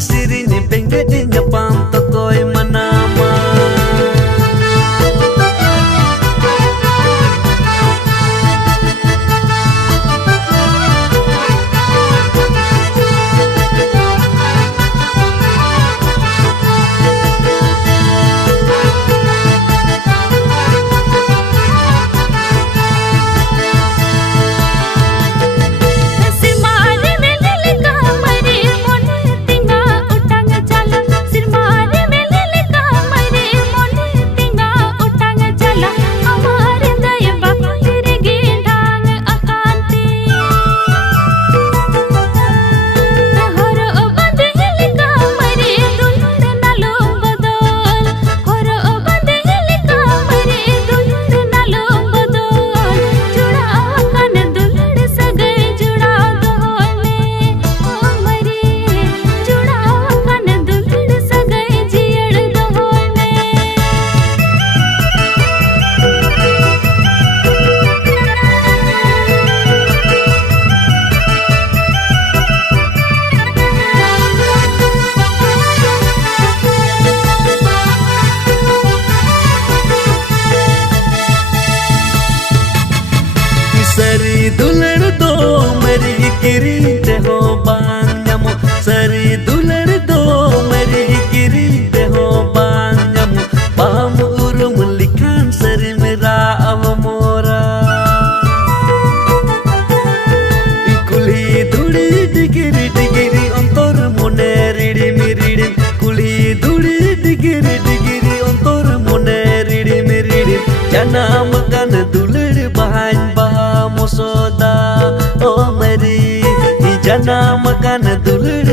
sirine bengge di nyapam tokoy manama. Sari dular do meri kiri te ho bang nyamu. Sari dular do meri kiri te ho bang nyamu. Pam urum likan sari mera avamora. Ikuli duri digiri ontor mone ridim ridim. Kuli duri digiri ontor mone ridim ridim. Janam kan dular bahan mosoda oh meri jana makan dulur